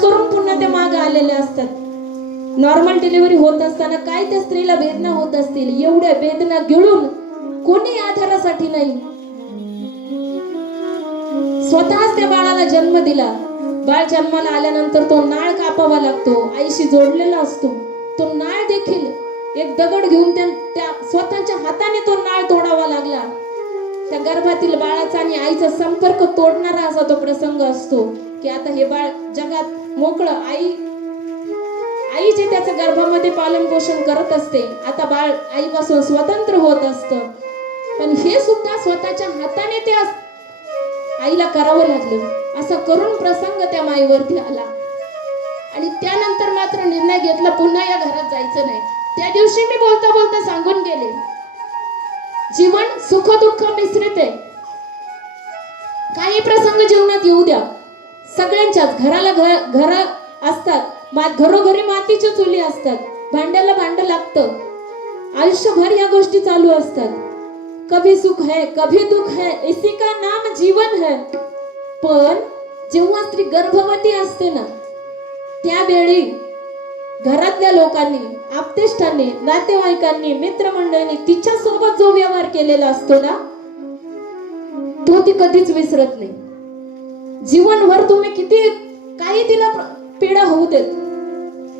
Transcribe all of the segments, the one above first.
करून पुन्हा ते मागे आलेले असतात. नॉर्मल डिलिव्हरी होत असताना काय त्या स्त्रीला वेदना होत असतील, एवढ्या वेदना गिळून कोणी आधारासाठी नाही, स्वतःच त्या बाळाला जन्म दिला. बाळ जन्माला आल्यानंतर तो नाळ कापावा लागतो, आईशी जोडलेला असतो. तो नाळ देखील एक दगड घेऊन त्या स्वतःच्या हाताने तो नाळ तोडावा लागला. त्या गर्भातील बाळाचा आणि आईचा संपर्क तोडणारा असा तो प्रसंग असतो की आता हे बाळ जगात मोकळं, आई जे त्याचं गर्भामध्ये पालन पोषण करत असते, आता बाळ आईपासून स्वतंत्र होत असतं. पण हे सुद्धा स्वतःच्या हाताने ते आईला करावं लागलं. असं करून प्रसंग त्या माईवरती आला आणि त्यानंतर मात्र निर्णय घेतला पुन्हा या घरात जायचं नाही. त्या दिवशी मी बोलता बोलता सांगून गेले, जीवन सुख दुःख मिश्रित आहे. काही प्रसंग जीवनात येऊ द्या, सगळ्यांच्याच घराला घर असतात, घरोघरी मातीच्या चुली असतात, भांड्याला भांड लागतं, आयुष्यभर या गोष्टी चालू असतात. कभी सुख है कभी दुख है, इसी का नाम जीवन है. पण जेव्हा स्त्री गर्भवती असते ना, त्यावेळी घरातल्या लोकांनी, आप्तेष्टांनी, नातेवाईकांनी, मित्रमंडळींनी तिच्या सोबत जो व्यवहार केलेला असतो ना, तो ती कधीच विसरत नाही. जीवनभर तुम्ही किती काही तिला पीडा होऊ देत,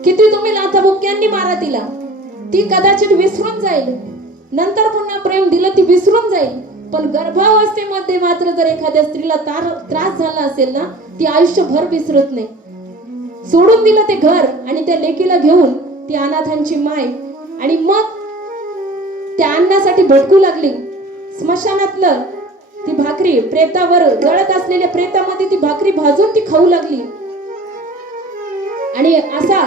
किती तुम्ही लाथाबुक्क्यांनी मारा तिला, ती कदाचित विसरून जाईल. नंतर पुन्हा प्रेम दिलं ती विसरून जाईल. पण गर्भावस्थेमध्ये मात्र जर एखाद्या स्त्रीला त्रास झाला असेल ना, ती आयुष्यभर विसरत नाही. सोडून दिलं ते घर आणि त्या लेकीला घेऊन ती अनाथांची माय, आणि मग त्या अन्नासाठी भटकू लागली. स्मशानातलं ती भाकरी, प्रेतावर जळत असलेल्या प्रेतामध्ये ती भाकरी भाजून ती खाऊ लागली. आणि असा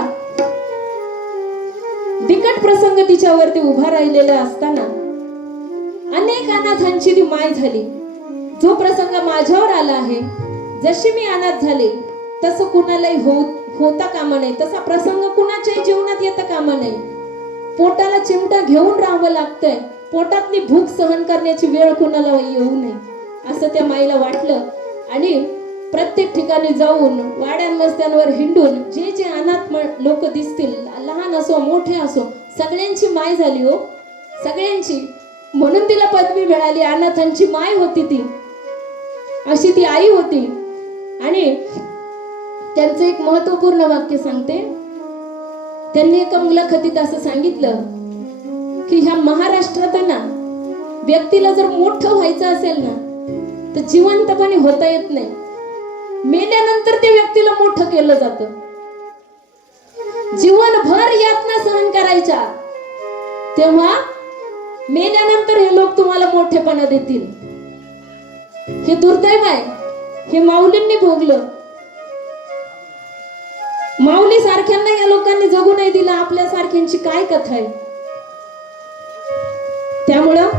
बिकट प्रसंग तिच्यावरती उभा राहिलेला असताना अनेक अनाथांची ती माय झाली. जो प्रसंग माझ्यावर आला आहे, जशी मी अनाथ झाले तसं कुणालाही होता कामा नये, तसा प्रसंग कुणाच्याही जीवनात येता कामा नये. पोटाला चिमटा घेऊन राहावं लागतंय, पोटातली भूक सहन करण्याची वेळ कुणाला येऊ नये, असं त्या माईला वाटलं. आणि प्रत्येक ठिकाणी जाऊन वाड्यांवस्त्यांवर हिंडून जे जे अनाथ लोक दिसतील, लहान असो मोठे असो, सगळ्यांची माय झाली हो, सगळ्यांची. म्हणून तिला पदवी मिळाली, अनाथांची माय होती ती, अशी ती आई होती. आणि त्यांचं एक महत्वपूर्ण वाक्य सांगते. त्यांनी एका मुलाखतीत असं सांगितलं की ह्या महाराष्ट्रात ना, व्यक्तीला जर मोठं व्हायचं असेल ना, तर जिवंतपणे होता येत नाही, मेल्यानंतर त्या व्यक्तीला मोठं केलं जातं. जीवनभर यातना सहन करायच्या, तेव्हा मेल्यानंतर हे लोक तुम्हाला मोठेपणा देतील. हे दुर्दैव आहे, हे माऊलींनी भोगलं. माऊली सारख्यांना या लोकांनी जगू नाही दिलं, आपल्या सारख्यांची काय कथा आहे. त्यामुळं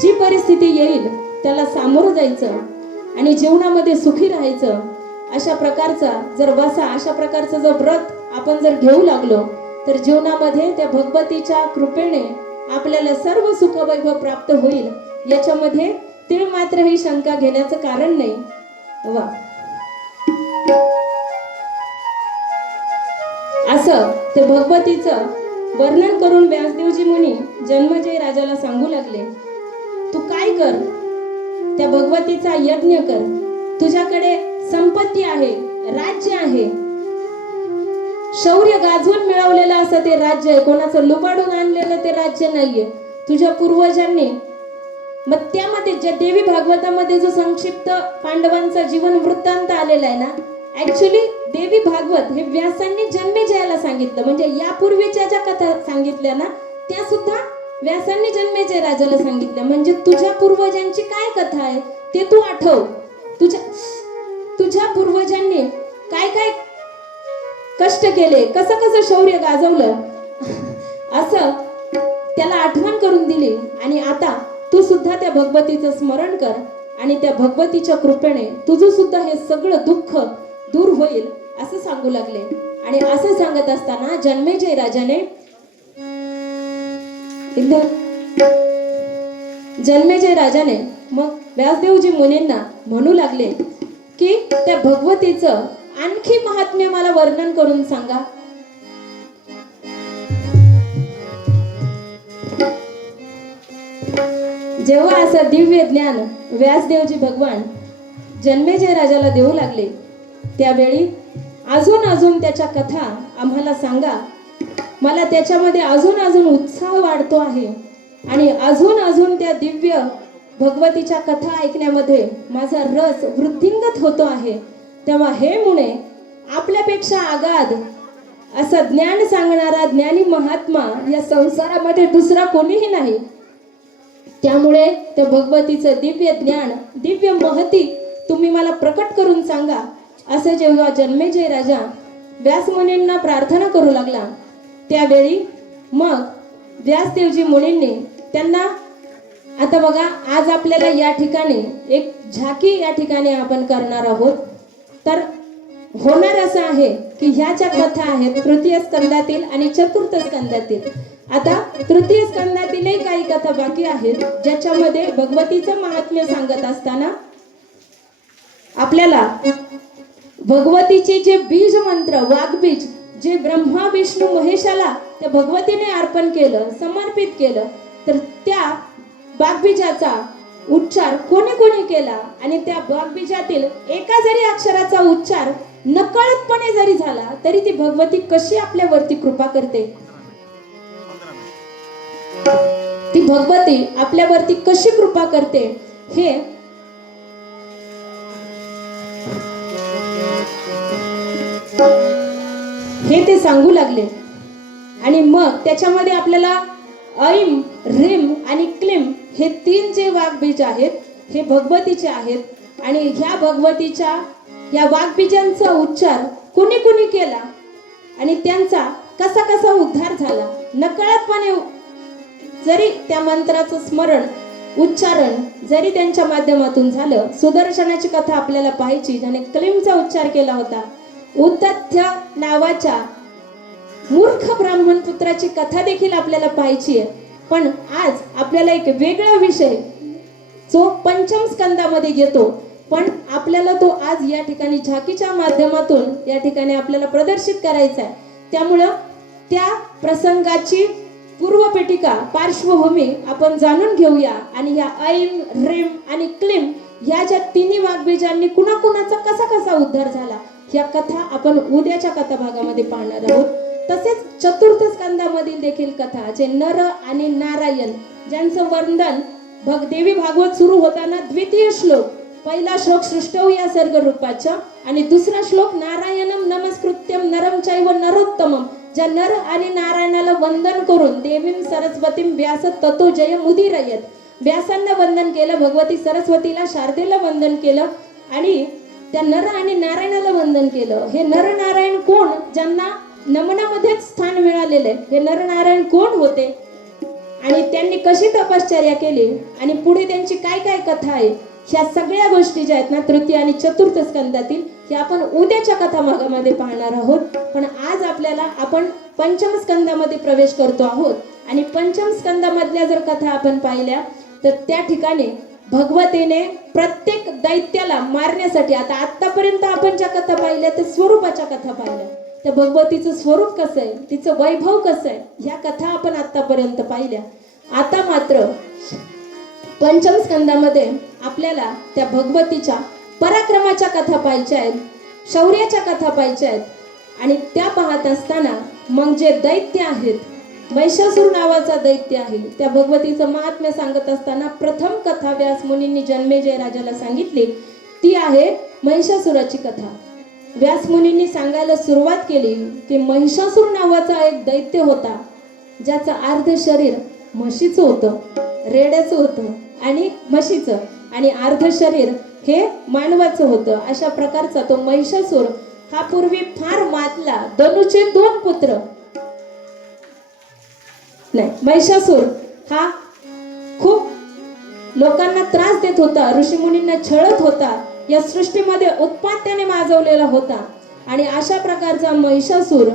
जी परिस्थिती येईल त्याला सामोरं जायचं आणि जीवनामध्ये सुखी राहायचं. अशा प्रकारचा जर बसा, अशा प्रकारचं जर व्रत आपण जर घेऊ लागलो, तर जीवनामध्ये त्या भगवतीच्या कृपेने आपल्याला सर्व सुख वैभव प्राप्त होईल. याच्यामध्ये तीळ मात्रही शंका घेण्याचं कारण नाही. वा, असं ते भगवतीचं वर्णन करून व्यासदेवजी मुनी जन्मेजय राजाला सांगू लागले, तू काय कर, त्या भगवतीचा यज्ञ कर. तुझ्याकडे संपत्ती आहे, राज्य आहे, शौर्य गाजवून मिळवलेलं असं ते राज्य आहे, कोणाचं लुबाडून आणलेलं ते राज्य नाहीये. तुझ्या पूर्वजांनी, मग त्यामध्ये ज्या देवी भागवतामध्ये जो संक्षिप्त पांडवांचा जीवन वृत्तांत आलेला आहे ना, ऍक्च्युली देवी भागवत हे व्यासांनी जन्मेजयाला सांगितलं. म्हणजे यापूर्वीच्या ज्या कथा सांगितल्या ना, त्या सुद्धा व्यासांनी जन्मेजय राजाला सांगितल्या. म्हणजे तुझ्या पूर्वजांची काय कथा आहे ते तू आठव. तुझ्या पूर्वजांनी काय काय कष्ट केले, कसं कसं शौर्य गाजवलं, असं त्याला आठवण करून दिली. आणि आता तू सुद्धा त्या भगवतीचं स्मरण कर आणि त्या भगवतीच्या कृपेने तुझं सुद्धा हे सगळं दुःख दूर होईल, असं सांगू लागले. आणि असं सांगत असताना जन्मेजय राजाने मग व्यासदेवजी मुनींना म्हणू लागले की त्या भगवतीचं आणखी महात्म्य मला वर्णन करून सांगा. जेव्हा असं दिव्य ज्ञान व्यासदेवजी भगवान जन्मेजय राजाला देऊ लागले, त्यावेळी अजून त्याच्या कथा आम्हाला सांगा. मला त्याच्यामध्ये अजून उत्साह वाढतो आहे आणि अजून त्या दिव्य भगवतीच्या कथा ऐकण्यामध्ये माझा रस वृद्धिंगत होतो आहे. तेव्हा हे मुने आपल्यापेक्षा आगाध असं ज्ञान सांगणारा ज्ञानी महात्मा या संसारामध्ये दुसरा कोणीही नाही. त्यामुळे त्या भगवतीचं दिव्य ज्ञान, दिव्य महती तुम्ही मला प्रकट करून सांगा. असं जेव्हा जन्मेजय राजा व्यासमुनींना प्रार्थना करू लागला, त्यावेळी मग व्यासदेवजी मुनींनी त्यांना, आता बघा आज आपल्याला या ठिकाणी एक झाकी या ठिकाणी आपण करणार आहोत. तर होणार असं आहे की ह्या ज्या कथा आहेत तृतीय स्कंदातील आणि चतुर्थ स्कंदातील, आता तृतीय स्कंदातीलही काही कथा बाकी आहेत ज्याच्यामध्ये भगवतीचं महात्म्य सांगत असताना आपल्याला भगवतीचे जे बीज मंत्र, वाग्बीज, जे ब्रह्मा विष्णू महेशाला त्या भगवतीने अर्पण केलं, समर्पित केलं, तर त्या वाग्बीजाचा उच्चार कोणी कोणी केला आणि त्या वाग्बीजातील एका जरी अक्षराचा उच्चार नकळतपणे जरी झाला तरी ती भगवती कशी आपल्यावरती कृपा करते, ती भगवती आपल्यावरती कशी कृपा करते हे ते सांगू लागले. आणि मग त्याच्यामध्ये आपल्याला ऐम, ह्रीम आणि क्लीम हे तीन जे वाग्बीज आहेत हे भगवतीचे आहेत आणि ह्या भगवतीच्या या वाग्बीजांचा उच्चार कोणी कोणी केला आणि त्यांचा कसा कसा उद्धार झाला. नकळतपणे जरी त्या मंत्राचं स्मरण, उच्चारण जरी त्यांच्या माध्यमातून झालं. सुदर्शनाची कथा आपल्याला पाहायची, ज्याने क्लीमचा उच्चार केला होता. उद्धत्य नावाच्या मूर्ख ब्राह्मण पुत्राची कथा देखील आपल्याला पाहायची आहे. पण आज आपल्याला एक वेगळा विषय जो पंचम स्कंदामध्ये येतो, पण आपल्याला तो आज या ठिकाणी झाकीच्या माध्यमातून या ठिकाणी आपल्याला प्रदर्शित करायचा आहे. त्यामुळं त्या प्रसंगाची पूर्वपीठिका, पार्श्वभूमी आपण जाणून घेऊया आणि या ऐम, ह्रीम आणि क्लीम ह्या ज्या तिन्ही वाग्बीजांनी कुणाकुणाचा कसा कसा उद्धार झाला ह्या कथा आपण उद्याच्या कथा भागामध्ये पाहणार आहोत. तसेच चतुर्थ स्कंदामधील देखील कथा, जे नर आणि नारायण ज्यांचं वर्णन देवी भागवत सुरू होताना द्वितीय श्लोक, पहिला श्लोक सृष्टौ या सर्ग रूपाचा आणि दुसरा श्लोक नारायणम नमस्कृत्यम नरम चैव नरोत्तमम, ज्या नर आणि नारायणाला वंदन करून देवीम सरस्वतीम व्यास ततो जय मुदीरयत, व्यासांना वंदन केलं, भगवती सरस्वतीला शारदेला वंदन केलं आणि त्या नर आणि नारायणाला वंदन केलं. हे नर नारायण कोण, ज्यांना नमनामध्येच स्थान मिळालेले हे नर नारायण कोण होते आणि त्यांनी कशी तपश्चर्या केली आणि पुढे त्यांची काय काय कथा आहे, ह्या सगळ्या गोष्टी ज्या आहेत ना तृतीय आणि चतुर्थ स्कंदातील, हे आपण उद्याच्या कथा भागामध्ये पाहणार आहोत. पण आज आपल्याला आपण पंचम स्कंदामध्ये प्रवेश करतो आहोत आणि पंचम स्कंदामधल्या जर कथा आपण पाहिल्या तर त्या ठिकाणी भगवतीने प्रत्येक दैत्याला मारण्यासाठी, आता आतापर्यंत आपण ज्या कथा पाहिल्या त्या स्वरूपाच्या कथा पाहिल्या, त्या भगवतीचं स्वरूप कसं आहे, तिचं वैभव कसं आहे, ह्या कथा आपण आतापर्यंत पाहिल्या. आता मात्र पंचम स्कंदामध्ये आपल्याला त्या भगवतीच्या पराक्रमाच्या कथा पाहायच्या आहेत, शौर्याच्या कथा पाहायच्या आहेत. आणि त्या पाहत असताना मग जे दैत्य आहेत, महिषासूर नावाचा दैत्य आहे, त्या भगवतीचं महात्म्य सांगत असताना प्रथम कथा व्यास मुनींनी जन्मेजय राजाला सांगितली, ती आहे महिषासुराची कथा. व्यास मुनींनी सांगायला सुरुवात केली की महिषासूर नावाचा एक दैत्य होता, ज्याचं अर्ध शरीर म्हशीचं होतं, रेड्याचं होतं आणि म्हशीचं, आणि अर्ध शरीर हे मानवाचं होतं. अशा प्रकारचा तो महिषासूर हा पूर्वी फार मातला. धनुचे 2 पुत्र, नाही, महिषासूर हा खूप लोकांना त्रास देत होता, ऋषीमुनींना छळत होता, या सृष्टीमध्ये उत्पात त्याने माजवलेला होता. आणि अशा प्रकारचा महिषासूर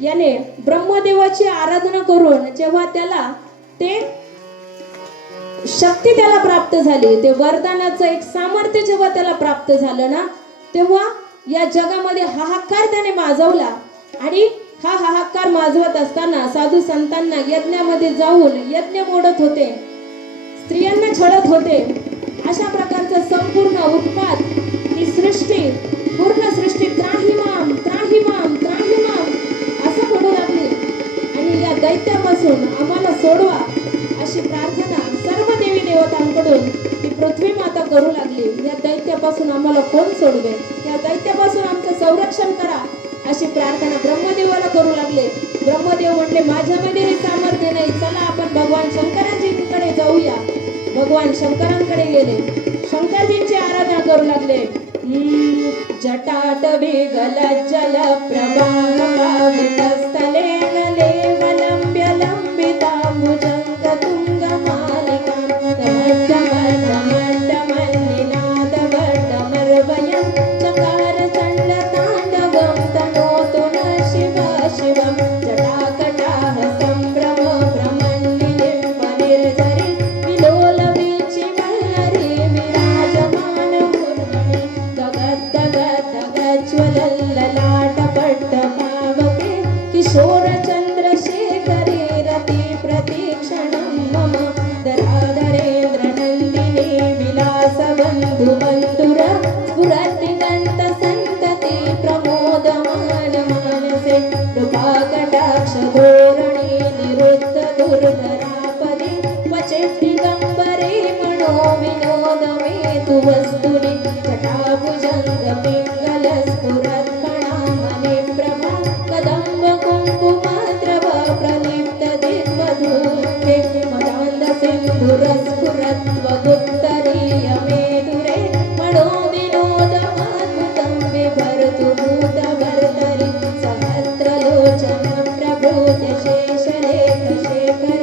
याने ब्रह्मदेवाची आराधना करून जेव्हा त्याला ते शक्ती त्याला प्राप्त झाली, ते वरदानाचं एक सामर्थ्य जेव्हा त्याला प्राप्त झालं ना, तेव्हा या जगामध्ये हाहाकार त्याने माजवला. आणि हा हाहाकार माजवत असताना साधू संतांना यज्ञामध्ये जाऊन यज्ञ मोडत होते, स्त्रियांना छळत होते. अशा प्रकारचं संपूर्ण उत्पात ही सृष्टी, पूर्ण सृष्टी त्राहिमाम त्राहिमाम त्राहिमाम असं म्हणू लागली. आणि या दैत्यापासून आम्हाला सोडवा अशी प्रार्थना सर्व देवी देवतांकडून ती पृथ्वी माता करू लागली. या दैत्यापासून आम्हाला कोण सोडवे, या दैत्यापासून आमचं संरक्षण करा अशी प्रार्थना ब्रह्मदेवाला करू लागले. ब्रह्मदेव म्हणले माझ्यामध्ये हे सामर्थ्य नाही, चला आपण भगवान शंकराजींकडे जाऊया. भगवान शंकरांकडे गेले, शंकरजींची आराधना करू लागले. जटाट विगलज्जल प्रवाहस्थले गलेवलंब्य लंबिताम्बुजंग तुंगमालिकां तमट्टमट्टमट्टमन्निनादवट्टमर्वयं चकार चण्डताण्डवं तनोतु न शिव शिवं. जटाकटाः सम्भ्रम भ्रमण्डिलिम्पनिर्झरि विलोलवीचि वल्लरी विराजमानमूर्धनि दगद्दगद्दगज्ज्वलल्ललाटपट्टपावके किशोरचन्द्रशेखरे रति प्रतीक्षणं मम दराधरेन्द्रनन्दिनी विलासबन्धुबन्धुर स्फुरद्दिगन्तसन्तति प्रमोदमान मानसे कृपाकटाक्षधोरणी निरुद्ध दुर्धरापदे क्वचिद्दिगम्बरे मनो विनोदमेतु वस्तुनि जटाभुजङ्गपिङ्गलस्फुरत्कणामणि प्रभा कदम्ब कुङ्कुमाद्रव प्रलिप्तदिग्मधुरे मदान्धसिन्धुरस्फुरत्वदुत्तरीयमेदुरे मणो विनोदमाद्भुतं बिभर्तु भूतभर्तरि सहस्रलोचन प्रभृत्य शेषलेखशेखर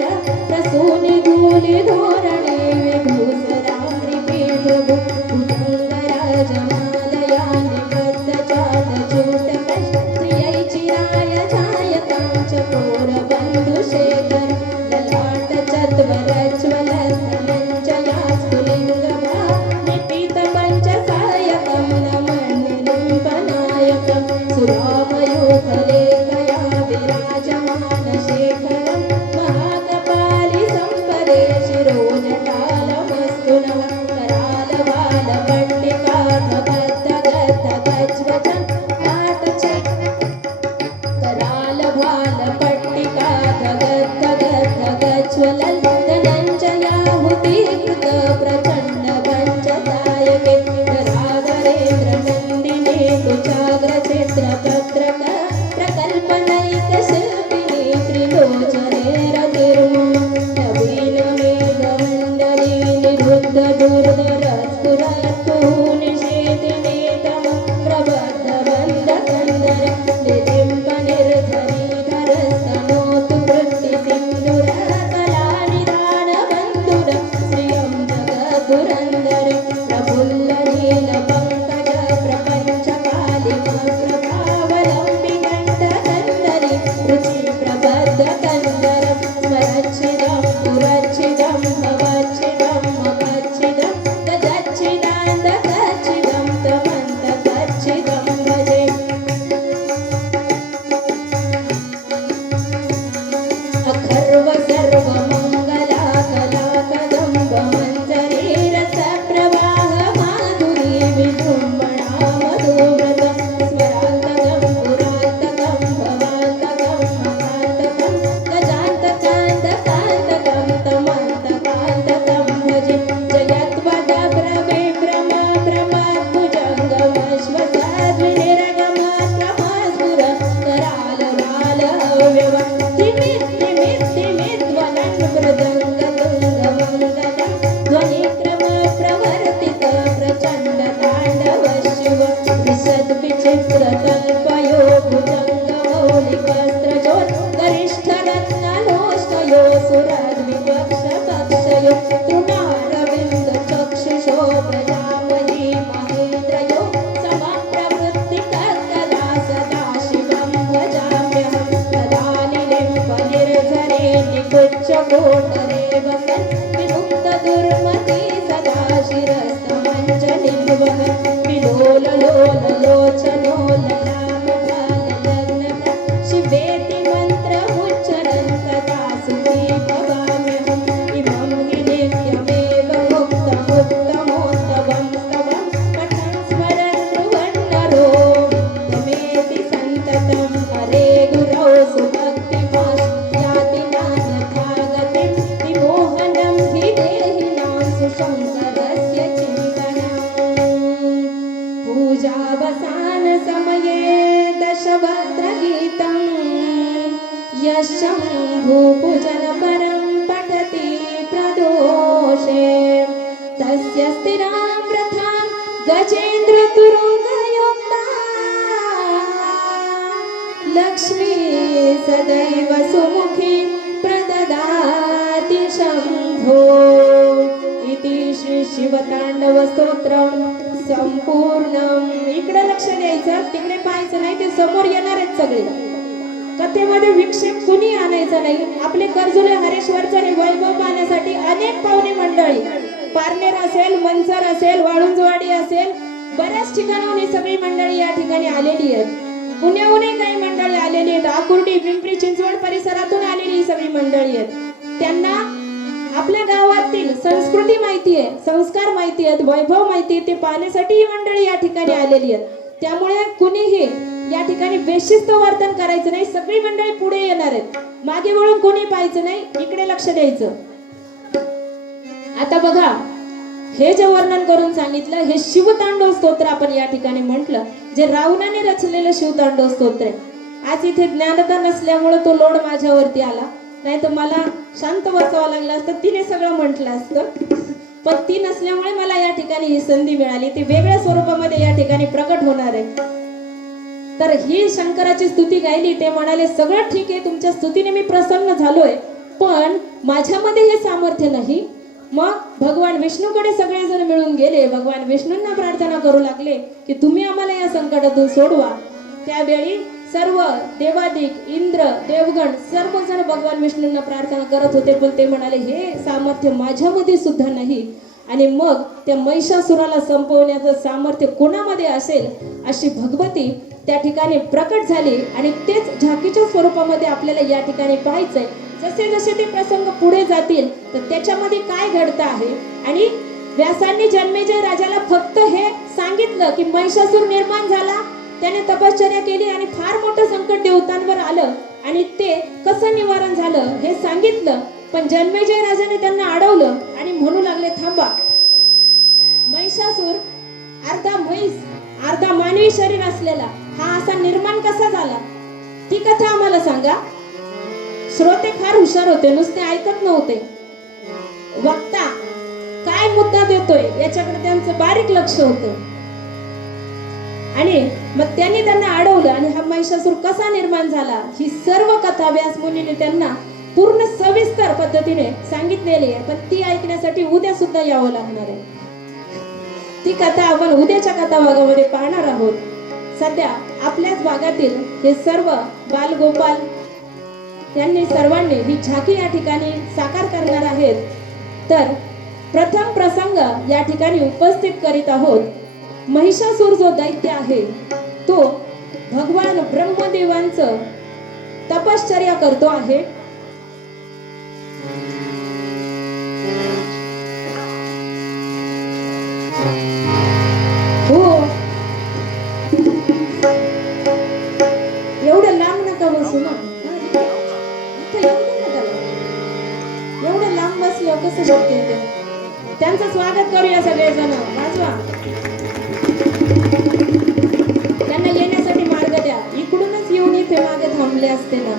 प्रसूनिधूलिधोरणे विभूसरामृपे प्रभु भुजङ्गराजमालया निबद्धचातचूटकश्रियै चिराय जायतां चकोरबन्धुशेखर ललाटचत्वरज्ज्वलस्तनञ्जया स्फुलिङ्गभा निपीतपञ्चसायकं नमन्निलिम्पनायकं सुरामयूखलेखया विराजमानशेखरं महाकपालि सम्पदे शिरोजटालमस्तु नः करालबालपट्टिका धगद्धगद्धगज्वचं करालबालपट्टिका धगद्धगद्धगज्वलल् धनञ्जयाहुतीकृत प्रचण्डपञ्चसायके धराधरेन्द्रनन्दिनी कुचाग्रचित्रपत्रक प्रकल्पनैकशिल्पिनी त्रिलोचने रतिर्मुं नवीनमेघमण्डली निरुद्ध दुर्धर स्फुरत्कुनिषेदिनी तमः प्रबद्धबन्धकन्दर निलिम्पनिर्झरीधरस्तनोतु वृत्तिसिन्धुर कलानिधानबन्धुर श्रियं जगद्दुरन्दर प्रफुल्लनीलपङ्कज प्रपञ्चकालिका प्रभावलम्बिकण्ठकन्दरि रुचि प्रबद्धकन्दर स्मरच्छिदं पुरच्छिदं भवच्छिदं मकच्छिदं गजच्छिदान्तकच्छिदं तमन्तकच्छिदं भजे. अखर्व सर्वमङ्गला कलाकदम्ब मञ्जरी रसप्रवाह माधुरी विजृम्भणा मधुव्रत स्वरान्तकं पुरान्तकं भवान्तकं महान्तकं गजान्तकान्तकान्तकं तमन्तकान्तकं भजे. जयत्वदभ्रविभ्रम भ्रमाद्भुजङ्गमश्वसाद्विनिरगमात्प्रभास्फुर करालबालहव्यव तिमिद्तिमिद्तिमिद्वलन् मृदङ्गतुङ्गमङ्गलं ध्वनिक्रमप्रवर्तित प्रचण्डताण्डवशिव विशद्विचित्रकल्पयो भुजङ्गमौलिकस्त्रजोत् गरिष्ठरत्नलोष्टयो सुरद्विपक्षपक्षयो तृणारविन्दचक्षुषो प्रजापति महेन्द्रयो समप्रवृत्तिककदा सदाशिवं भजाम्यहं तदानिलिम्पनिर्झरे निकुच्चकोटरे वसन् विमुक्तदुर्मते सदा शिरस्तमञ्जलिर्वहन् विलोललोललोचने शंभु पूजन परं पठति प्रदोषे तस्य स्थिरां रथां गजेन्द्र तुरुङ्गयुक्ता लक्ष्मी सदैव सुमुखी प्रददाति शंभो इति श्री शिवतांडव स्तोत्रम संपूर्णम. इकडे लक्ष द्यायचं, तिकडे पाहायचं नाही, ते समोर येणार आहेत सगळे. कथेमध्ये विक्षेप कुणी आणायचा नाही. आपले कर्जुले हरेश्वरचं वैभव पाहण्यासाठी अनेक पाहुणे मंडळी, पारनेर असेल, मनसर असेल, वाळुंजवाडी असेल, बऱ्याच ठिकाणाहून ही सगळी मंडळी या ठिकाणी आलेली आहेत. पुण्याहूनही काही मंडळी आलेली आहेत, आकुर्डी, पिंपरी चिंचवड परिसरातून आलेली ही सगळी मंडळी आहेत. त्यांना आपल्या गावातील संस्कृती माहिती आहे, संस्कार माहिती आहेत, वैभव माहिती आहे, ते पाहण्यासाठी ही मंडळी या ठिकाणी आलेली आहेत. त्यामुळे कुणीही या ठिकाणी बेशिस्त वर्तन करायचं नाही. सगळी मंडळी पुढे येणार आहेत, मागे वळून कोणी पाहायचं नाही, इकडे लक्ष द्यायचं. आता बघा, हे जे वर्णन करून सांगितलं, हे शिवतांडव स्तोत्र आपण या ठिकाणी म्हटलं, जे रावणाने रचलेलं शिवतांडव स्तोत्र आहे. आज इथे ज्ञानता नसल्यामुळे तो लोड माझ्यावरती आला, नाही तर मला शांत बसावं लागलं असतं, तिने सगळं म्हटलं असतं. पण ती नसल्यामुळे मला या ठिकाणी ही संधी मिळाली. ती वेगळ्या स्वरूपामध्ये या ठिकाणी प्रकट होणार आहे. तर ही शंकराची स्तुती गायली, ते म्हणाले सगळं ठीक आहे, तुमच्या स्तुतीने मी प्रसन्न झालोय, पण माझ्यामध्ये हे सामर्थ्य नाही. मग भगवान विष्णूकडे सगळेजण मिळून गेले. भगवान विष्णूंना प्रार्थना करू लागले की तुम्ही आम्हाला या संकटातून सोडवा. त्यावेळी सर्व देवादिक, इंद्र, देवगण सर्वजण भगवान विष्णूंना प्रार्थना करत होते, पण ते म्हणाले हे सामर्थ्य माझ्यामध्ये सुद्धा नाही. आणि मग त्या महिषासुराला संपवण्याचं सामर्थ्य कोणामध्ये असेल, अशी भगवती त्या ठिकाणी प्रकट झाली. आणि तेच झाकीच्या स्वरूपामध्ये आपल्याला या ठिकाणी पाहायचंय. जसे जसे ते प्रसंग पुढे जातील तर त्याच्यामध्ये काय घडतं आहे. आणि व्यासांनी जन्मेजय राजाला फक्त हे सांगितलं की महिषासूर निर्माण झाला, त्याने तपश्चर्या केली आणि फार मोठं संकट देवतांवर आलं आणि ते कसं निवारण झालं हे सांगितलं. पण जन्मेजय राजाने त्यांना अडवलं आणि म्हणू लागले थांबा, महिषासूर अर्धा म्हैस अर्धा मानवी शरीर असलेला हा असा निर्माण कसा झाला, ती कथा आम्हाला सांगा. श्रोते फार हुशार होते, नुसते ऐकत नव्हते. वक्ता काय मुद्दा देतोय याच्याकडे त्यांचं बारीक लक्ष होतं. आणि मग त्यांनी त्यांना अडवलं आणि हा महिषासूर कसा निर्माण झाला ही सर्व कथा व्यास मुनीने त्यांना पूर्ण सविस्तर पद्धतीने सांगितलेली आहे. पण ती ऐकण्यासाठी उद्या सुद्धा यावं लागणार आहे. ती कथा आपण उद्याच्या कथा भागामध्ये पाहणार आहोत. सध्या आपल्याच भागातील हे सर्व बालगोपाल यांनी सर्वांनी ही झाकी या ठिकाणी साकार करणार आहेत. तर प्रथम प्रसंग या ठिकाणी उपस्थित करीत आहोत. महिषासूर जो दैत्य आहे तो भगवान ब्रह्मदेवांचं तपश्चर्या करतो आहे. हो, एवढं लांब नका बसू ना, एवढं लांब बसलं कसं शक्य आहे. त्यांचं स्वागत करूया सगळेजण, वाजवा, त्यांना येण्यासाठी मार्ग द्या. इकडूनच येऊन इथे मागे थांबले असते ना.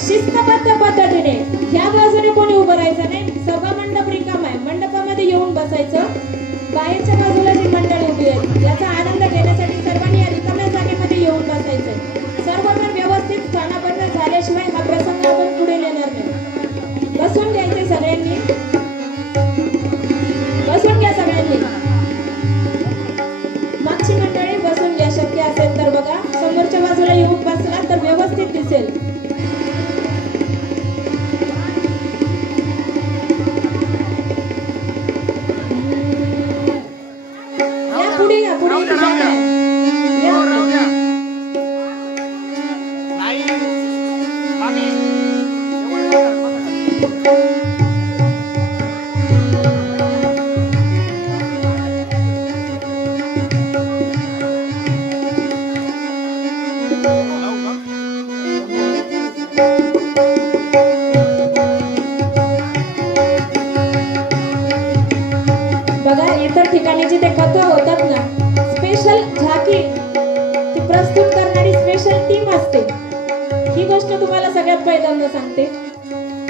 शिस्तबद्ध पद्धतीने ह्या बाजूने कोणी उभं राहायचं नाही. सभा मंडप रिकाम आहे, मंडपामध्ये येऊन बसायचं. बाहेरच्या बाजूला जी मंडळी उभी आहे याचा आनंद घेण्यासाठी सर्वांनी या रिकाम्या जागेमध्ये येऊन बसायचं. सर्वजण व्यवस्थित स्थानापन्न झाल्याशिवाय हा प्रसंग आपण पुढे नेणार नाही. बसून घ्यायचे सगळ्यांनी, बसून घ्या सगळ्यांनी. मागची मंडळी बसून घ्या, शक्य असेल तर. बघा, समोरच्या बाजूला येऊन बसला तर व्यवस्थित दिसेल. पुढे नाही जाणार. या. बघा इतर ठिकाणी जिथे कथा होतात ना, स्पेशल झाकी ती प्रस्तुत करणारी स्पेशल टीम असते. ही गोष्ट तुम्हाला सगळ्यात पहिल्यांदा सांगते.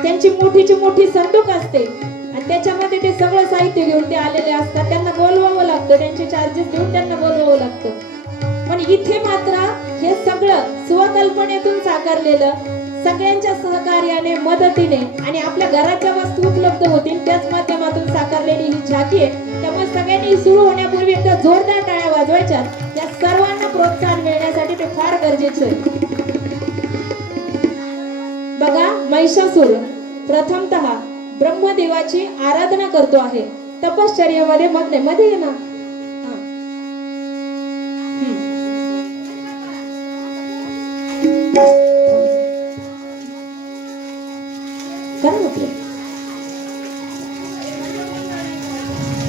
त्यांची मोठीची मोठी संदूक असते आणि त्याच्यामध्ये ते सगळं साहित्य घेऊन ते आलेले असतात. त्यांना बोलवावं लागतं, त्यांचे चार्जेस देऊन त्यांना बोलवावं लागतं. पण इथे मात्र हे सगळं स्वकल्पनेतून साकारलेलं, सगळ्यांच्या सहकार्याने, मदतीने आणि आपल्या घराच्या वस्तू उपलब्ध होतील त्याच माध्यमातून साकारलेली ही झाकी आहे. त्यामुळे सगळ्यांनी सुरू होण्यापूर्वी एकदा जोरदार टाळ्या वाजवायच्या. या सर्वांना प्रोत्साहन मिळण्यासाठी ते फार गरजेचं आहे. बघा, महिषासूर प्रथमतः ब्रह्मदेवाची आराधना करतो आहे, तपश्चर्येमध्ये मग्न. मध्ये ना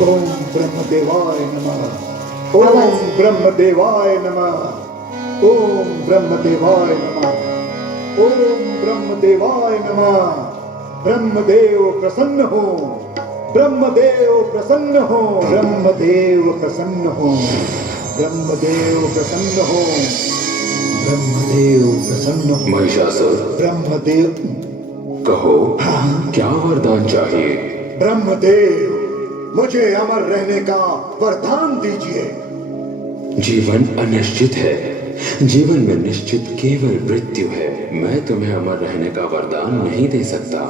ओम ब्रह्मदेवाय नमः. ओम ब्रह्मदेवाय नमः. ओम ब्रह्मदेवाय नमः. ओम ब्रह्मदेवाय नमः. ब्रह्मदेव प्रसन्न हो. ब्रह्मदेव प्रसन्न हो. ब्रह्मदेव प्रसन्न हो. ब्रह्मदेव प्रसन्न हो. ब्रह्मदेव प्रसन्न हो. महिषासुर, ब्रह्मदेव कहो क्या वरदान चाहिए? ब्रह्मदेव, मुझे अमर रहने का वरदान दीजिए. जीवन अनिश्चित है, जीवन में निश्चित केवल मृत्यु है. मैं तुम्हें अमर रहने का वरदान नहीं दे सकता.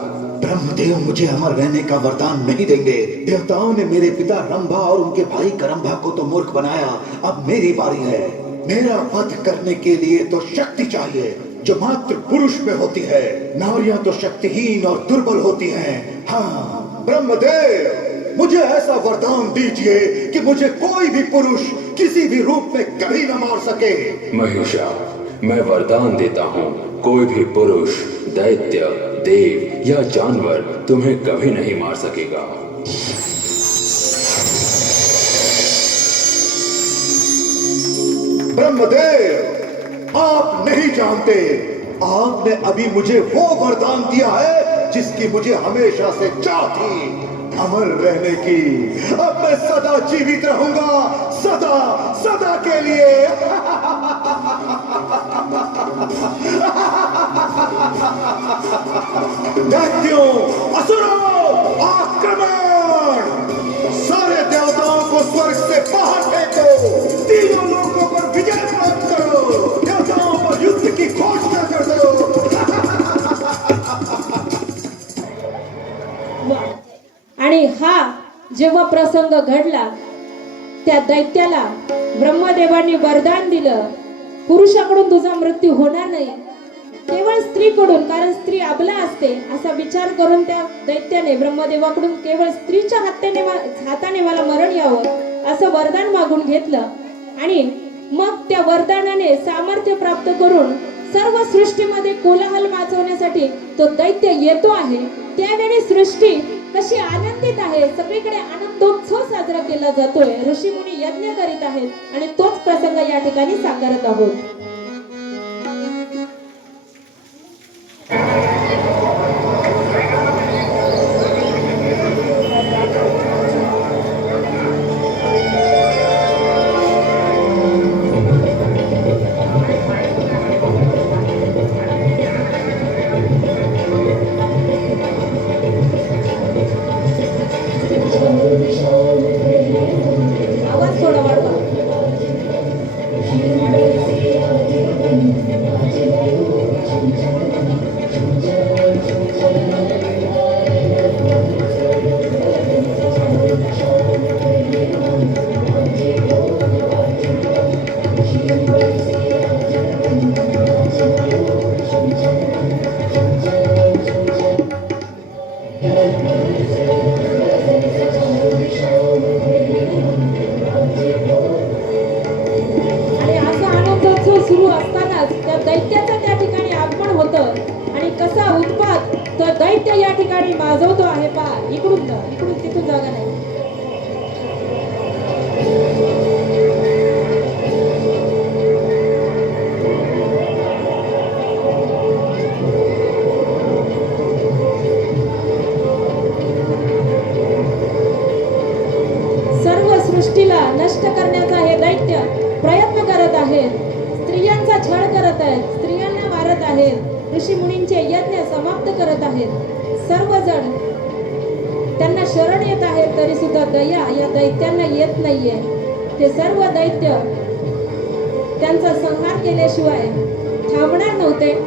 ब्रह्मदेव मुझे अमर रहने का वरदान नहीं देंगे. देवताओं ने मेरे पिता रंभा और उनके भाई करंभा को तो मूर्ख बनाया. अब मेरी बारी है. मेरा वध करने के लिए तो शक्ति चाहिए जो मात्र पुरुष में होती है. नारियां तो शक्तिहीन और दुर्बल होती हैं. हाँ ब्रह्मदेव, मुझे ऐसा वरदान दीजिए कि मुझे कोई भी पुरुष किसी भी रूप में कभी न मार सके. महिषा, मैं वरदान देता हूँ, कोई भी पुरुष, दैत्य, देव या जानवर तुम्हें कभी नहीं मार सकेगा. ब्रह्मदेव, आप नहीं जानते, आपने अभी मुझे वो वरदान दिया है जिसकी मुझे हमेशा से चाह थी, अमर रहने की. अब मैं सदा जीवित रहूंगा, सदा सदा के लिए. दैत्यों, असुरों, आक्रमण! सारे देवताओं को स्वर्ग से बाहर फेंको. तीनों लोगों पर विजय प्राप्त करो. देवताओं पर युद्ध की घोषणा कर दो. आणि हा जेव्हा प्रसंग घडला, त्या दैत्याला ब्रह्मदेवांनी वरदान दिलं, पुरुषाकडून तुझा मृत्यू होणार नाही, केवळ स्त्रीकडून, कारण स्त्री अबला असते असा विचार करून त्या दैत्याने ब्रह्मदेवाकडून केवळ स्त्रीच्या हाताने मला मरण यावं असं वरदान मागून घेतलं. आणि मग त्या वरदानाने सामर्थ्य प्राप्त करून सर्व सृष्टीमध्ये कोलाहल माजवण्यासाठी तो दैत्य येतो आहे. त्यावेळी सृष्टी कशी आनंदित आहे, सगळीकडे आनंदोत्सव साजरा केला जातोय. ऋषी मुनी यज्ञ करीत आहेत आणि तोच प्रसंग या ठिकाणी साकारत आहोत. आवाज थोडा वाढवा. सृष्टीला नष्ट करण्याचा हे दैत्य प्रयत्न करत आहेत. स्त्रियांचा छळ करत आहेत, स्त्रियांना मारत आहेत, ऋषी मुनींचे यज्ञ समाप्त करत आहेत. सर्वजण त्यांना शरण येत आहेत, तरी सुद्धा दया या दैत्यांना येत नाहीये. ते सर्व दैत्य त्यांचा संहार केल्याशिवाय थांबणार नव्हते.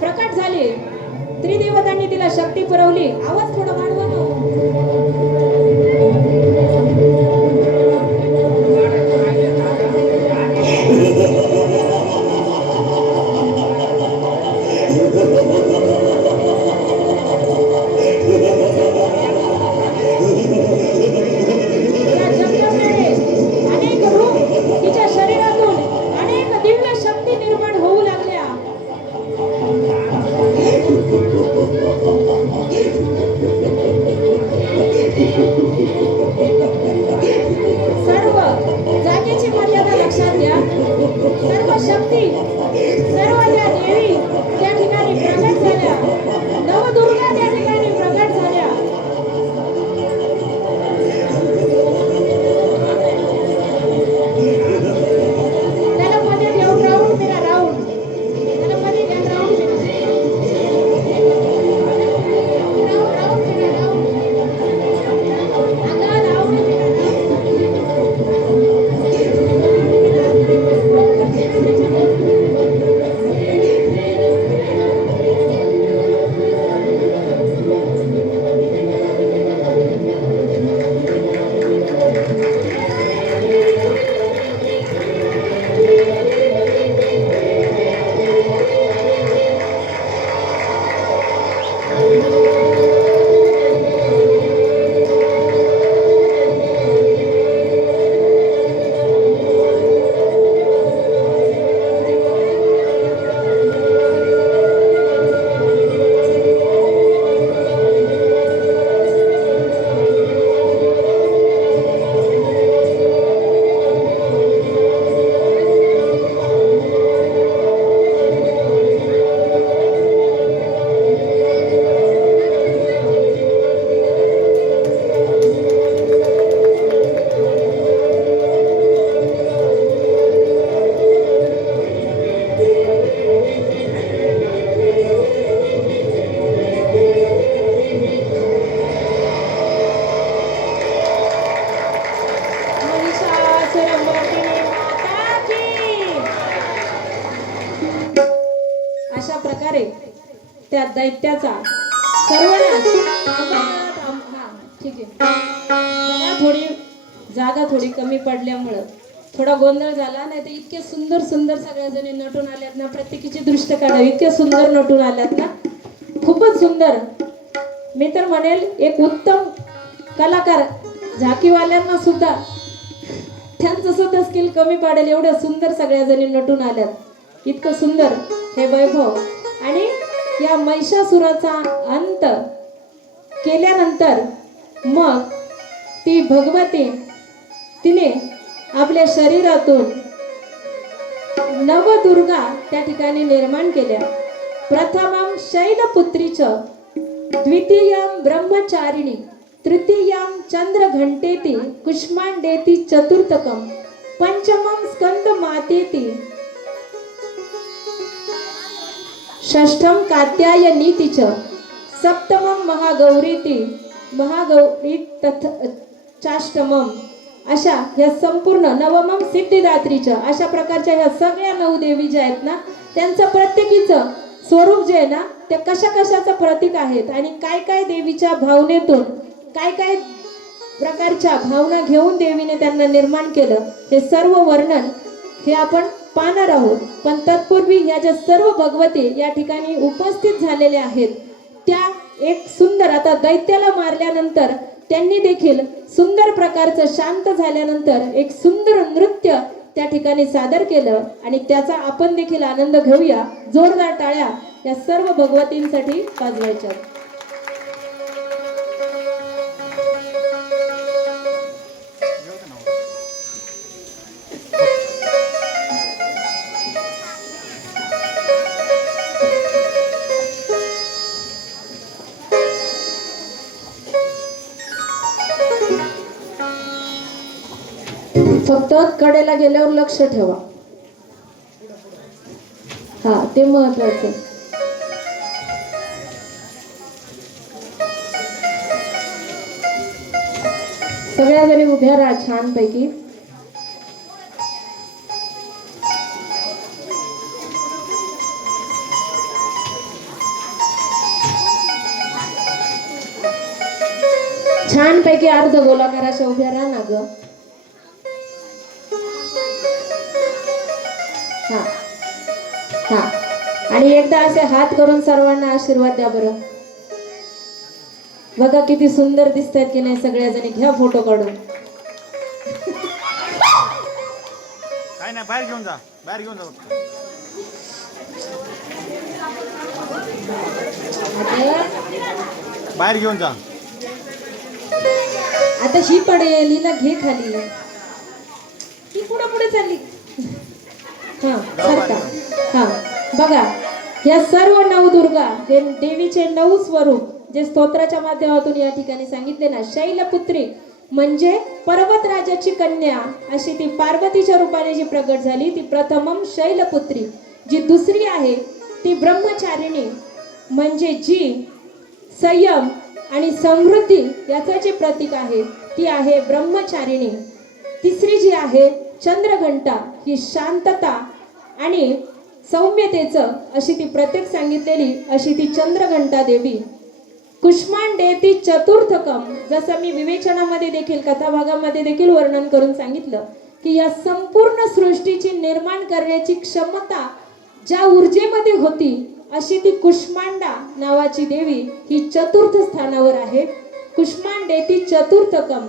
प्रकट झाली. त्रिदेवतांनी तिला शक्ती पुरवली. आवाज थोडा वाढवा ना. त्या जगदंबेने अनेक रूप तिच्या शरीरातून अनेक दिव्य शक्ती निर्माण होऊ लागल्या. सर्व जागेची मर्यादा लक्षात घ्या. सर्व शक्ती, सर्व त्या देवी त्या ठिकाणी प्रकट झाल्या. नवदुर्गा त्या ठिकाणी प्रकट झाल्या. त्याला मध्ये घेऊन राऊंड फिरा, राऊंड त्याला मध्ये घ्या, राऊंड फिरा, राऊंड फिरा, राऊंड अगं राऊंड फिरा, महिषासुरमर्दिनी माता की. अशा प्रकारे त्या दैत्याचा सर्वनाश. हा ठीक आहे. मला थोडी जागा थोडी कमी पडल्यामुळं थोडा गोंधळ झाला. नाही तर इतके सुंदर सुंदर सगळ्या जणी नटून आल्यात ना. प्रत्येकीची दृष्ट काढावी. इतके सुंदर नटून आल्यात ना. खूपच सुंदर. मी तर म्हणेल एक उत्तम कलाकार. झाकीवाल्यांना सुद्धा त्यांचं सुद्धा स्किल कमी पाडेल एवढं सुंदर सगळ्या जणी नटून आल्यात. इतकं सुंदर हे वैभव. आणि या महिषासुराचा अंत केल्यानंतर मग ती भगवती तिने आपल्या शरीरातून नवदुर्गा त्या ठिकाणी निर्माण केल्या. प्रथमं शैलपुत्रीच, द्वितीयं ब्रह्मचारिणी, तृतीयं चंद्रघंटेति, कुष्मांडेति चतुर्थकं, पंचमं स्कंदमातेति, षष्ठं कात्यायनीति च, सप्तमं महागौरी चाष्टमम. अशा ह्या संपूर्ण नवमम सिद्धिदात्रीच्या अशा प्रकारच्या ह्या सगळ्या नऊ देवी ज्या आहेत ना, त्यांचं प्रत्येकीचं स्वरूप जे आहे ना ते कशा कशाचं प्रतीक आहेत. आणि काय काय देवीच्या भावनेतून काय काय प्रकारच्या भावना घेऊन देवीने त्यांना निर्माण केलं हे सर्व वर्णन हे आपण पाहणार आहोत. पण तत्पूर्वी ह्या ज्या सर्व भगवती या ठिकाणी उपस्थित झालेल्या आहेत त्या एक सुंदर. आता दैत्याला मारल्यानंतर त्यांनी देखील सुंदर प्रकारचं शांत झाल्यानंतर एक सुंदर नृत्य त्या ठिकाणी सादर केलं आणि त्याचा आपण देखील आनंद घेऊया. जोरदार टाळ्या या सर्व भगवतींसाठी वाजवायच्या. फक्त कडेला गेल्यावर लक्ष ठेवा. हा, ते महत्वाचं. सगळ्या जणी उभ्या राहा छान पैकी. छान पैकी अर्ध गोलाकार अशा उभ्या राहा ना ग. हा हा, आणि एकदा असे हात करून सर्वांना आशीर्वाद द्या बरं. बघा किती सुंदर दिसतात की नाही सगळ्या जणी. घ्या फोटो काढून. काय नाही, बाहेर घेऊन जा, बाहेर घेऊन जा. बाहेर घेऊन जा. आता ही पडेल, हिला घे खाली. ही पुढे पुढे चालली. हा सारखा. हा बघा, या सर्व नवदुर्गा हे देवीचे 9 स्वरूप जे स्तोत्राच्या माध्यमातून या ठिकाणी सांगितले ना. शैलपुत्री म्हणजे पर्वतराजाची कन्या अशी ती पार्वतीच्या रूपाने जी प्रगट झाली ती प्रथमम शैलपुत्री. जी दुसरी आहे ती ब्रह्मचारिणी म्हणजे जी संयम आणि समृद्धी याचं जे प्रतीक आहे ती आहे ब्रह्मचारिणी. तिसरी जी आहे चंद्रघंटा ही शांतता आणि सौम्यतेचं अशी ती प्रतीक सांगितलेली अशी ती चंद्रघंटा देवी. कुष्मांडेती चतुर्थकम, जसं मी विवेचनामध्ये देखील कथाभागामध्ये देखील वर्णन करून सांगितलं की या संपूर्ण सृष्टीची निर्माण करण्याची क्षमता ज्या ऊर्जेमध्ये होती अशी ती कुष्मांडा नावाची देवी ही चतुर्थ स्थानावर आहे. कुष्मांडेती चतुर्थकम.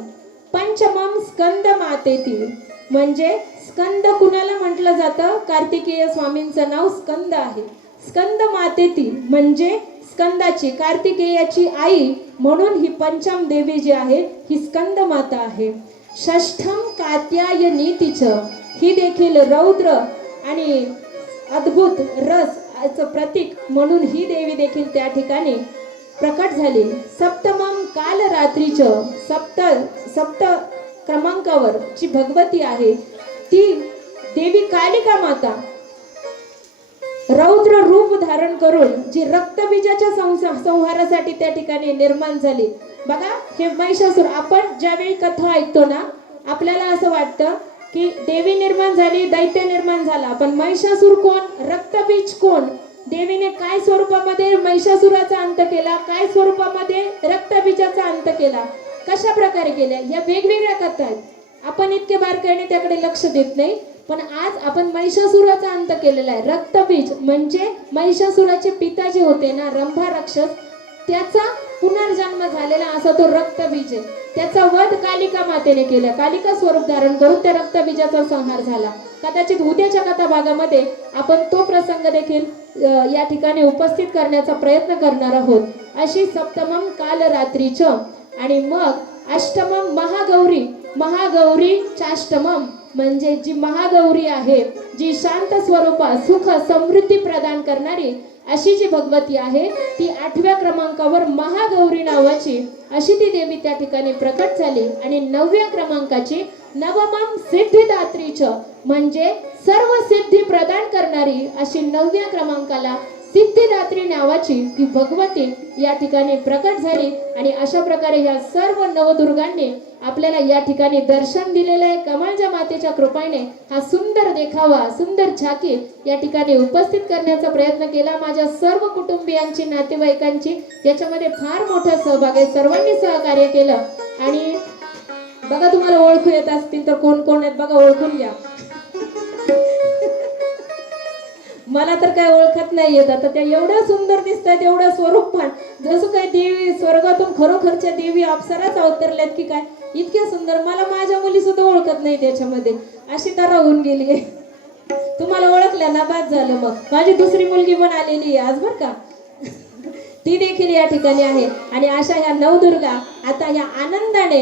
पंचमम स्कंद मातेती म्हणजे स्कंद कुणाला म्हटलं जातं? कार्तिकेय स्वामींचं नाव स्कंद आहे. स्कंद मातेती म्हणजे स्कंदाची, कार्तिकेयाची आई म्हणून ही पंचम देवी जी आहे ही स्कंद माता आहे. षष्ठम कात्यायनी तिचं, ही देखील रौद्र आणि अद्भुत रस प्रतीक म्हणून ही देवी देखील त्या ठिकाणी प्रकट झाली. सप्तमम काल रात्रीचं, सप्त क्रमांकावर जी भगवती आहे ती देवी कालिका माता रौद्र रूप धारण करून जी रक्तबीजाच्या संहारासाठी त्या ठिकाणी निर्माण झाली. बघा, हे महिषासूर, आपण ज्यावेळी कथा ऐकतो ना आपल्याला असं वाटतं की देवी निर्माण झाली, दैत्य निर्माण झाला, पण महिषासूर कोण? रक्तबीज कोण? देवीने काय स्वरूपामध्ये महिषासुराचा अंत केला, काय स्वरूपामध्ये रक्तबीजाचा अंत केला, कशा प्रकारे केल्या, या वेगवेगळ्या कथा आहेत. आपण इतके बारकाईने त्याकडे लक्ष देत नाही, पण आज आपण महिषासुराचा अंत केलेला आहे. रक्तबीज म्हणजे महिषासुराचे पिता जे होते ना रंभा राक्षस, त्याचा पुनर्जन्म झालेला असा तो रक्तबीज आहे. त्याचा वध कालिका मातेने केला. कालिका स्वरूप धारण करून त्या रक्तबीजाचा संहार झाला. कदाचित उद्याच्या कथा भागामध्ये आपण तो प्रसंग देखील या ठिकाणी उपस्थित करण्याचा प्रयत्न करणार आहोत. अशी सप्तमम काल रात्रीचं आणि मग अष्टमम महागौरी. महागौरी चाष्टमम म्हणजे जी महागौरी आहे, जी शांत स्वरूपा सुख समृद्धी प्रदान करणारी अशी जी भगवती आहे ती 8व्या क्रमांकावर महागौरी नावाची अशी ती देवी त्या ठिकाणी प्रकट झाली. आणि 9व्या क्रमांकाची नवमम सिद्धिदात्रीचं म्हणजे सर्व सिद्धी प्रदान करणारी अशी 9व्या क्रमांकाला सिद्धिदात्री नावाची ती भगवती या ठिकाणी प्रकट झाली. आणि अशा प्रकारे या सर्व नवदुर्गांनी आपल्याला या ठिकाणी दर्शन दिलेलं आहे. कमळच्या मातेच्या कृपेने हा सुंदर देखावा, सुंदर झाकी या ठिकाणी उपस्थित करण्याचा प्रयत्न केला. माझ्या सर्व कुटुंबियांची, नातेवाईकांची याच्यामध्ये फार मोठा सहभाग आहे. सर्वांनी सहकार्य केलं. आणि बघा, तुम्हाला ओळखू येत असतील तर कोण कोण आहेत बघा, ओळखून घ्या. मला तर काय ओळखत नाही येत. आता त्या एवढ्या सुंदर दिसतात, एवढं स्वरूपवान. जसं काय देवी स्वर्गातून खरोखरच्या देवी अप्सराच अवतरल्यात की काय, इतके सुंदर. मला माझ्या मुली सुद्धा ओळखत नाही त्याच्यामध्ये, अशी तर होऊन गेली. तुम्हाला ओळखल्या ना, बाद झालं. मग माझी दुसरी मुलगी पण आलेली आहे आज बरं का, ती देखील या ठिकाणी आहे. आणि अशा ह्या नवदुर्गा आता ह्या आनंदाने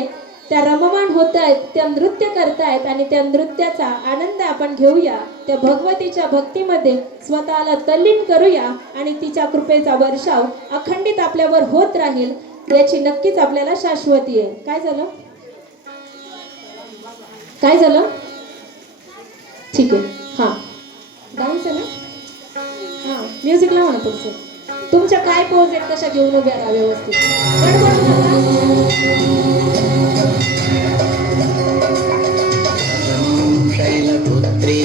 त्या रममाण होत आहेत, त्या नृत्य करतायत. आणि त्या नृत्याचा आनंद आपण घेऊया, त्या भगवतीच्या भक्तीमध्ये स्वतःला तल्लीन करूया. आणि तिच्या कृपेचा वर्षाव अखंडित आपल्यावर होत राहील, याची नक्कीच आपल्याला शाश्वती आहे. काय झालं, काय झालं? ठीक आहे. हा, डान्स आहे ना? हा, म्युझिक लावा ना तुमचं. तुमच्या काय पोज आहेत तशा घेऊन उभ्या राहा व्यवस्थित. गडबड नका. शैलपुत्री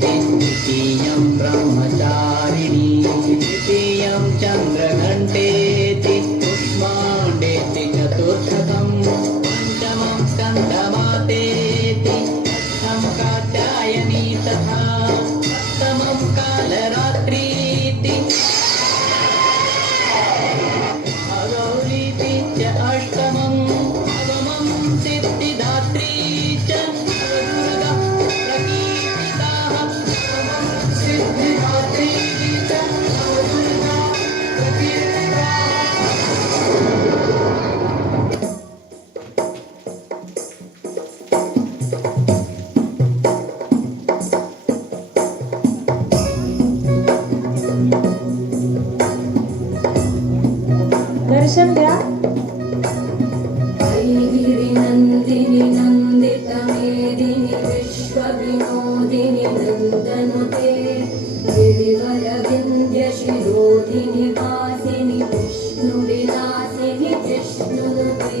द्वितीयं ब्रह्मचारिणी तृतीयं चन्द्रघण्टेति पुष्माण्डेति चतुर्थकं पञ्चमं स्कन्दमातेति षष्ठं कात्यायनी तथा सप्तमं कालरात्रीति अगौरीति च अष्टमं नवमं सिद्धिदात्री च दुर्गा प्रकीर्तिताः नवमं सिद्धिदात्री च दुर्गा प्रकीर्तिताः. दर्शन द्या. नंदिनी नंदित मेदिनी विश्वविनोदिनी नंदनुते गिरिवर विंध्य शिरोधिनी वासिनी विष्णु विलासिनी विष्णुनुते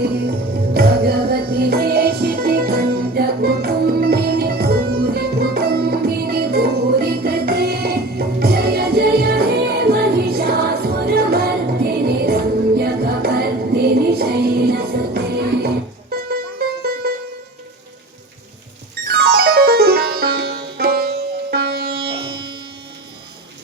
भगवती हेशिति कंठ कुटुंबिनी भूरि कुटुंबिनी भूरि कृते जय जय हे महिषासुरमर्दिनी रम्यकपर्दिनी शैलसुते.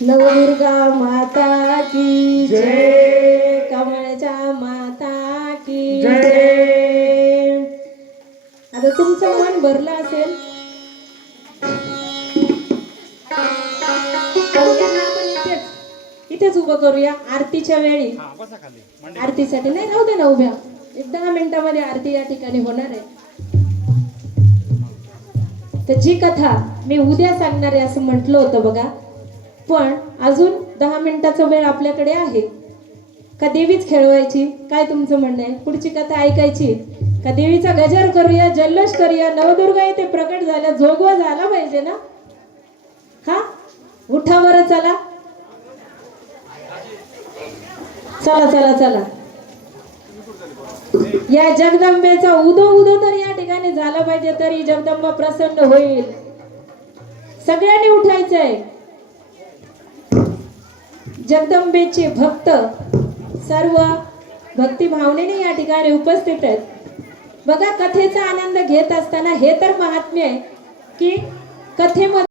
नवदुर्गा माता की जय, कमळच्या माता की जय. आता तुमचं मन भरलं असेल तर यांना आपण इथेच उभं करूया आरतीच्या वेळी. हा बसा खाली आरतीसाठी नाही, राहू दे ना उभ्या. 10 मिनिटामध्ये आरती या ठिकाणी होणार आहे. तर जी कथा मी उद्या सांगणार आहे असं म्हटलं होतं बघा, पण अजून 10 मिनिटाचा वेळ आपल्याकडे आहे. का देवीच खेळवायची, काय तुमचं म्हणणं आहे? पुढची कथा ऐकायची का देवीचा गजर करूया, जल्लोष करूया? नवदुर्गा इथे प्रकट झाल्या, जोगवा झाला पाहिजे ना. हा, उठा बरं, चला चला चला चला. या जगदंबेचा उदो उदो तर या ठिकाणी झाला पाहिजे, तरी जगदंबा प्रसन्न होईल. सगळ्यांनी उठायचंय. जगदंबेचे भक्त सर्व भक्ती भावनेने या ठिकाणी उपस्थित आहेत. बघा, कथेचा आनंद घेत असताना हे तर महात्म्य आहे की कथेमध्ये